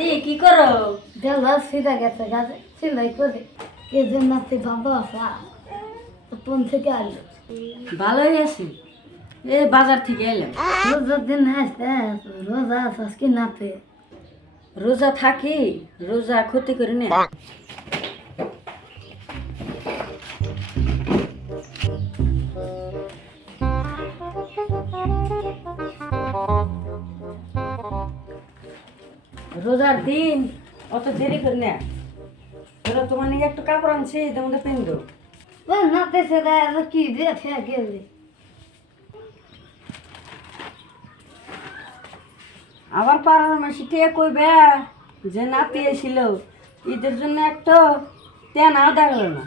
দাদি কি করো? দেলা সিধা গেছে গাছে সিলাই করে কে যে নাতে বাবা আসা কোন থেকে আলো ভালোই আছি। এ বাজার থেকে এলাম। রোজার দিন আসতে রোজা আসাস কি নাতে রোজা থাকি, রোজা ক্ষতি করি না। রোজার দিন অত দেরি করি না। ধরো তোমার নিয়ে একটু কাপড় আনছি, তোমাদের পিন্দো। ওই নাতে সেটা কি দিয়ে ফেয়া গেলে আবার পাড়ার মাসি কে কইবে যে নাতি এসেছিল, ঈদের জন্য একটা তেন আদা গেল না।